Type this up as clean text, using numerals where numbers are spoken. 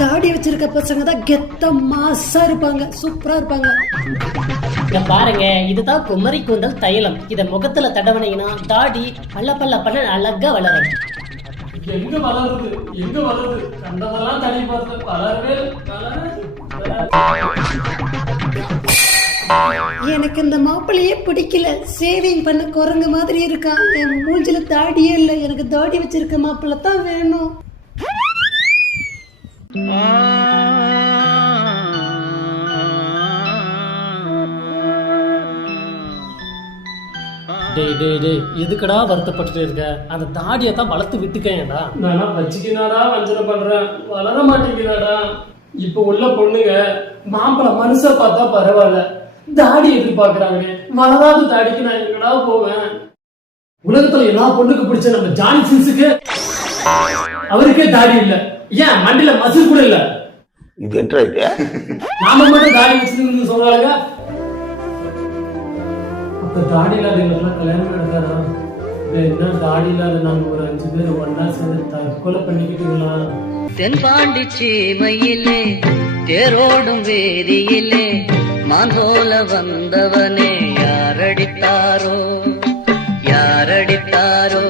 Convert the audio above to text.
தாடி வச்சிருக்க பசங்க தான் கெத்த மாசா இருப்பாங்க, சூப்பரா இருப்பாங்க. இங்க பாருங்க, இதுதான் குமரி கூந்தல் தைலம். இத முகத்துல தடவனீங்கன்னா தாடி பல்ல பல்ல பல்ல அழகா வளரும். எங்க வளருது எங்க வளருது, கண்டதெல்லாம் தடி பார்த்து வளரவே எனக்கு இந்த மாப்பிள்ளையே பிடிக்கல. சேவிங் பண்ண குரங்கு மாதிரி இருக்கான். என் மூஞ்சில தாடியே இல்லை. எனக்கு தாடி வச்சிருக்க மாப்பிள்ளை தான் வேணும். டேய் டேய் டேய், எதுக்கடா வருத்தப்பட்டு இருக்க? அந்த தாடியை தான் வளர்த்து விட்டுக்கேன்டா. நானா வச்சுக்கினாடா வஞ்சனை பண்றேன், வளர மாட்டேங்கிறாடா. இப்ப உள்ள பொண்ணுங்க மாப்பிள்ளை மனுஷ பார்த்தா பரவாயில்ல, தாடி எதிர்பார்க்கறாங்களே. வளராத தாடிக்கு நான் எங்கடா போவேன்? உலகத்துல எல்லா பொண்ணுக்கு பிடிச்ச நம்ம ஜானி சின்ஸுக்கு அவருக்கே தாடி இல்ல. ஏன் மண்டில மசில் கூட இல்ல? இது என்ன இது? நாம மட்டும் தாடி வச்சிருந்தோம்னு சொல்றாங்க. அப்ப தாடி இல்லாதவங்களுக்கெல்லாம் கல்யாணம் நடக்காதா? என்ன தாடி இல்லாத நாங்க ஒரு 5 பேர் ஒன்னா சேர்ந்து தற்கொலை பண்ணிக்கிட்டீங்களா? தென்பாண்டி சீமையிலே தேரோடும் வேதியிலே மாந்தோல வந்தவனே யாரடித்தாரோ யாரடித்தாரோ